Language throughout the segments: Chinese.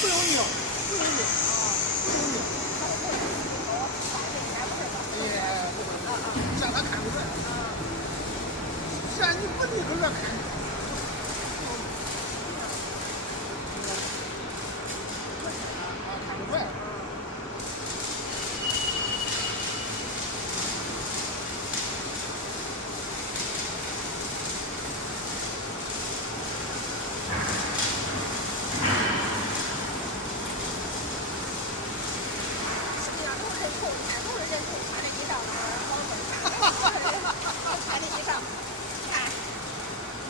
不用拧，不用拧，不用拧。哎，不会，让他看不出来。是啊，你不拧着看。看不出来。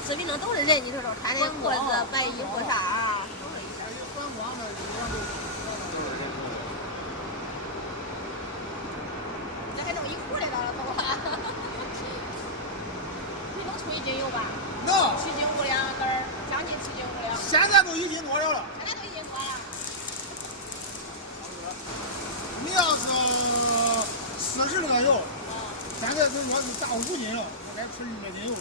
视频上都是人，你说说，穿的裤子、白衣服啥，都是一下就反光的，一样都。这还弄一裤的了都啊！你能出1斤油吧？能。7斤5两根儿，将近7斤5两。现在都1斤多了。现在都1斤多了。你要是40那个油，现在都说是大5斤了，我该吃1斤油了。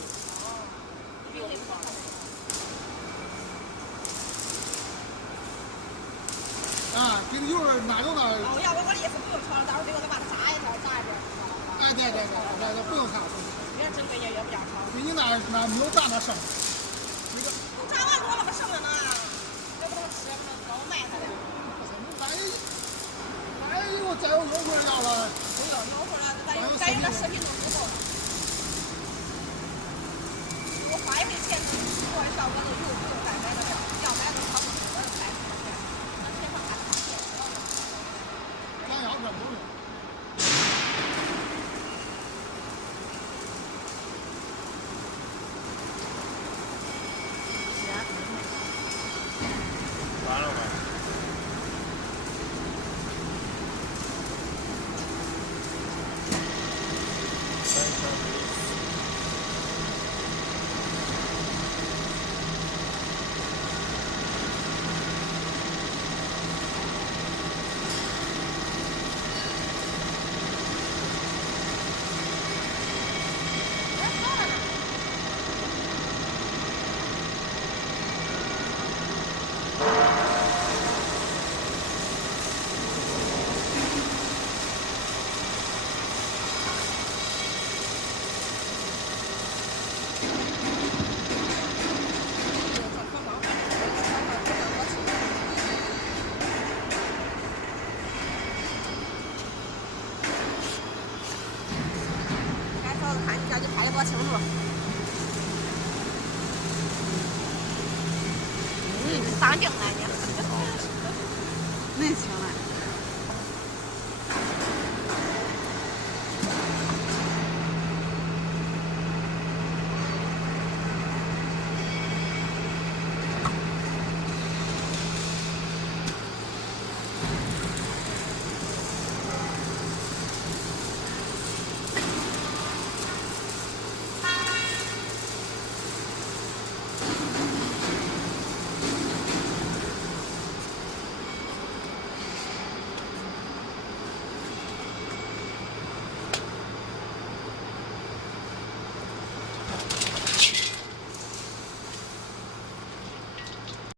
啊，给油拿走了。我要我的意思不用炒了，到时候最后再把它炸一下，炸一遍。哎，对，不用看。越珍贵越不要炒。给你那没有炸那剩。那个。都炸完多了个剩的呢，这不能吃，不能搞卖它的。万一以后再有油棍要了。不用油棍了，咱有点视频都知道了。我花1回钱，做效果都油不用再买个料，要买都炒不出来菜。那别放它。咱要这不用。完了吗？看你家就拍的多清楚。长净了你。那行了。